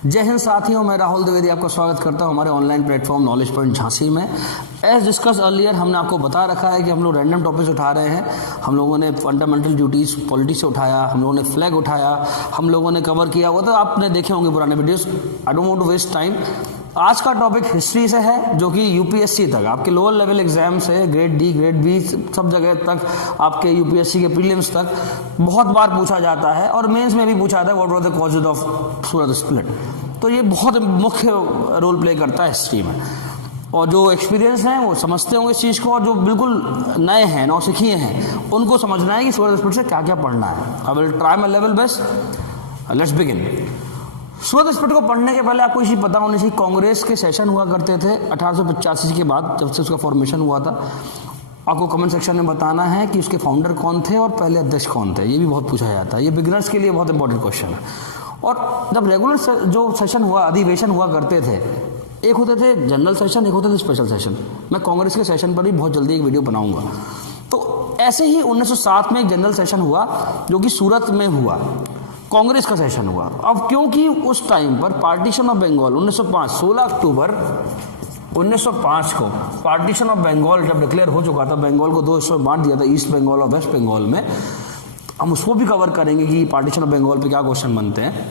जय हिंद साथियों, मैं राहुल द्विवेदी आपका स्वागत करता हूं हमारे online platform knowledge point Jhansi में। एज डिस्कस अर्लियर हमने आपको बता रखा है कि हम लोग रैंडम टॉपिक्स उठा रहे हैं। हम लोगों ने फंडामेंटल ड्यूटीज पॉलिटी से उठाया, हम लोगों ने फ्लैग उठाया, हम लोगों ने कवर किया वो तो आपने देखे होंगे पुराने videos. I don't want to waste time. आज का टॉपिक हिस्ट्री से है, जो कि यूपीएससी तक आपके लोअर लेवल एग्जाम से ग्रेड डी ग्रेड बी सब जगह तक आपके यूपीएससी के प्रीलिम्स तक बहुत बार पूछा जाता है और मेंस में भी पूछा जाता है what were the causes of Surat split. तो ये बहुत मुख्य रोल प्ले करता है हिस्ट्री में, और जो एक्सपीरियंस हैं वो समझते होंगे इस चीज़ को, और जो बिल्कुल नए हैं नौसिखिए हैं उनको समझना है कि सूरत स्प्लिट से क्या क्या पढ़ना है। I will try my level best. Let's begin. Surat split को पढ़ने के पहले आपको इसी पता होनी चाहिए, कांग्रेस के सेशन हुआ करते थे 1885 के बाद, जब से उसका फॉर्मेशन हुआ था। आपको कमेंट सेक्शन में बताना है कि उसके फाउंडर कौन थे और पहले अध्यक्ष कौन थे। ये भी बहुत पूछा जाता है, ये बिगिनर्स के लिए बहुत इंपॉर्टेंट क्वेश्चन है। और जब रेगुलर जो सेशन हुआ, अधिवेशन हुआ करते थे, एक होते थे जनरल सेशन, एक होते थे स्पेशल सेशन। मैं कांग्रेस के सेशन पर भी बहुत जल्दी एक वीडियो बनाऊंगा। तो ऐसे ही 1907 में एक जनरल सेशन हुआ जो कि सूरत में हुआ, कांग्रेस का सेशन हुआ। अब क्योंकि उस टाइम पर पार्टीशन ऑफ बंगाल 1905 16 अक्टूबर 1905 को पार्टीशन ऑफ बंगाल जब डिक्लेयर हो चुका था, बंगाल को दो हिस्सों में बांट दिया था, ईस्ट बंगाल और वेस्ट बंगाल में। हम उसको भी कवर करेंगे कि पार्टीशन ऑफ बंगाल पे क्या क्वेश्चन बनते हैं।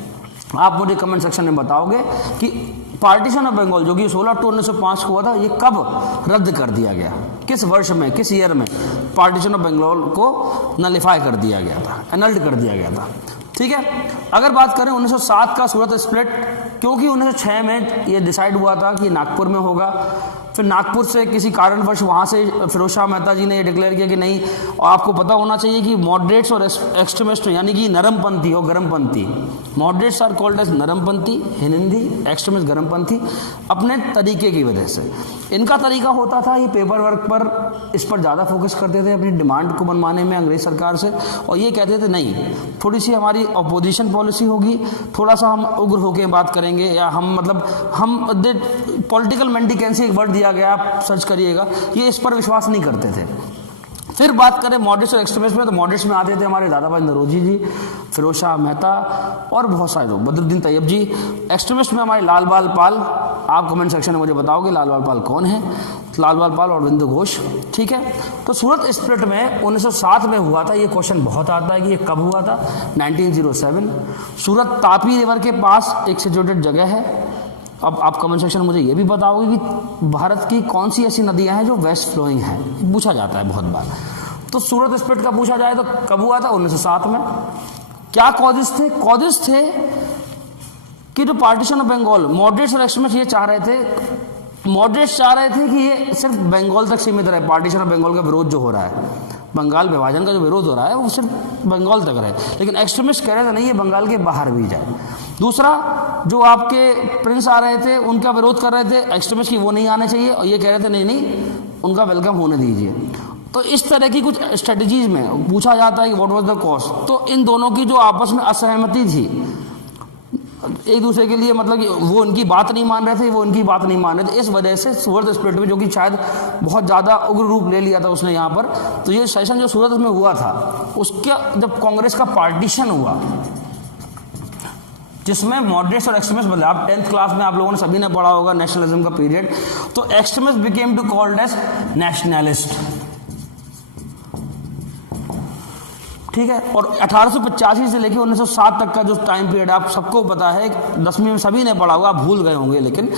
आप मुझे कमेंट सेक्शन में बताओगे कि पार्टीशन ऑफ बंगाल जो कि 16 अक्टूबर 1905 को हुआ था, ये कब रद्द कर दिया गया, किस वर्ष में, किस ईयर में पार्टीशन ऑफ बंगाल को नलिफाई कर दिया गया था, एनल्ड कर दिया गया था। ठीक है। अगर बात करें 1907 का सूरत स्प्लिट, क्योंकि 1906 में ये डिसाइड हुआ था कि नागपुर में होगा। फिर नागपुर से किसी कारणवश वहाँ से फिरोज शाह मेहता जी ने ये डिक्लेयर किया कि नहीं। और आपको पता होना चाहिए कि मॉडरेट्स और एक्सट्रीमिस्ट यानी कि नरमपंथी और गर्मपंथी, मॉडरेट्स आर कॉल्ड एज नरमपंथी इन हिंदी, एक्सट्रीमिस्ट गर्मपंथी, अपने तरीके की वजह से। इनका तरीका होता था, ये पेपर वर्क पर इस पर ज़्यादा फोकस करते थे अपनी डिमांड को मनवाने में अंग्रेज सरकार से, और ये कहते थे नहीं, थोड़ी सी हमारी अपोजिशन पॉलिसी होगी, थोड़ा सा हम उग्र होकर बात करेंगे, या हम पॉलिटिकल मेंडिकेंसी एक वर्ड दिया गया, आप सर्च करिएगा, ये इस पर विश्वास नहीं करते थे। फिर बात करें मॉडरेट्स और एक्सट्रीमिस्ट में, तो मॉडरेट्स में आते थे हमारे दादा भाई नौरोजी जी, फिरोज शाह मेहता और बहुत सारे लोग, बदरुद्दीन तैयब जी। एक्सट्रीमिस्ट में हमारे लाल बाल पाल। आप कमेंट सेक्शन में मुझे बताओगे लाल बाल पाल कौन है। लाल बाल पाल और बिंदु घोष। ठीक है। तो सूरत स्प्लिट में 1907 में हुआ था। ये क्वेश्चन बहुत आता है कि ये कब हुआ था। 1907। सूरत तापी रिवर के पास एक सिचुएटेड जगह है। अब आप कमेंट सेक्शन में मुझे ये भी बताओगे कि भारत की कौन सी ऐसी नदियां हैं जो वेस्ट फ्लोइंग हैं, पूछा जाता है बहुत बार। तो सूरत स्प्लिट का पूछा जाए तो कब हुआ था, 1907 में। क्या कॉजेस थे? कॉजेस थे कि जो पार्टीशन ऑफ बंगाल, मॉडरेट्स और एक्सट्रीमिस्ट ये चाह रहे थे, मॉडरेट्स चाह रहे थे कि ये सिर्फ बंगाल तक सीमित रहे, पार्टीशन ऑफ बंगाल का विरोध जो हो रहा है, बंगाल विभाजन का जो विरोध हो रहा है वो सिर्फ बंगाल तक रहे। लेकिन एक्सट्रीमिस्ट कह रहे थे नहीं, ये बंगाल के बाहर भी जाए। दूसरा, जो आपके प्रिंस आ रहे थे उनका विरोध कर रहे थे एक्सट्रीमिस्ट की, वो नहीं आने चाहिए, और ये कह रहे थे नहीं नहीं, उनका वेलकम होने दीजिए। तो इस तरह की कुछ स्ट्रेटजीज में पूछा जाता है कि व्हाट वाज द कॉज। तो इन दोनों की जो आपस में असहमति थी एक दूसरे के लिए, मतलब वो उनकी बात नहीं मान रहे थे, वो उनकी बात नहीं मान रहे थे, इस वजह से सूरत स्प्लिट में, जो कि शायद बहुत ज़्यादा उग्र रूप ले लिया था उसने यहाँ पर। तो ये सेशन जो सूरत में हुआ था, उसका जब कांग्रेस का पार्टीशन हुआ, जिसमें मॉडरेट्स और एक्सट्रीमिस्ट बदले, आप 10th क्लास में आप लोगों ने सभी ने पढ़ा होगा नेशनलिज्म का पीरियड। तो extremist became to called as nationalist. ठीक है। और 1885 से लेकर 1907 तक का जो टाइम पीरियड आप सबको पता है, 10वीं में सभी ने पढ़ा होगा, आप भूल गए होंगे, लेकिन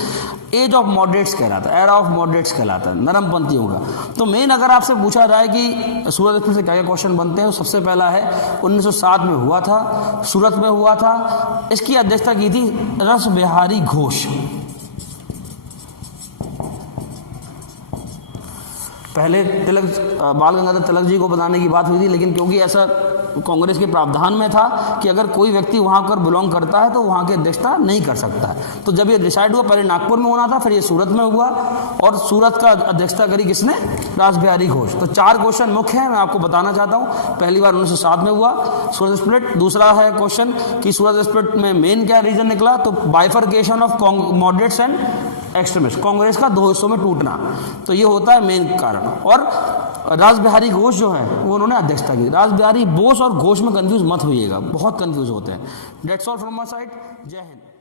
एज ऑफ मॉडरेट्स कहलाता है, एरा ऑफ मॉडरेट्स कहलाता है, नरमपंथियों का। तो मेन अगर आपसे पूछा जाए कि सूरत स्प्लिट से क्या क्या क्वेश्चन बनते हैं, तो सबसे पहला है 1907 में हुआ था, सूरत में हुआ था। इसकी अध्यक्षता की थी रस बिहारी घोष। पहले बाल गंगाधर तिलक जी को बताने की बात हुई थी, लेकिन क्योंकि ऐसा कांग्रेस के प्रावधान में था कि अगर कोई व्यक्ति वहां पर बिलोंग करता है तो वहां की अध्यक्षता नहीं कर सकता है, तो जब ये डिसाइड हुआ, पहले नागपुर में होना था, फिर ये सूरत में हुआ, और सूरत का अध्यक्षता करी किसने? रास बिहारी घोष। तो 4 क्वेश्चन मुख्य हैं, मैं आपको बताना चाहता हूँ। पहली बार 1907 में हुआ सूरत स्प्लिट। दूसरा है क्वेश्चन कि सूरत स्प्लिट में मेन क्या रीजन निकला, तो bifurcation of moderates and extremist, Congress का 2 हिस्सों में टूटना, तो ये होता है मेन कारण। और रास बिहारी घोष जो है वो उन्होंने अध्यक्षता की। रास बिहारी बोस और घोष में कंफ्यूज मत होइएगा, बहुत कंफ्यूज होते हैं। That's all from my side. जय हिंद।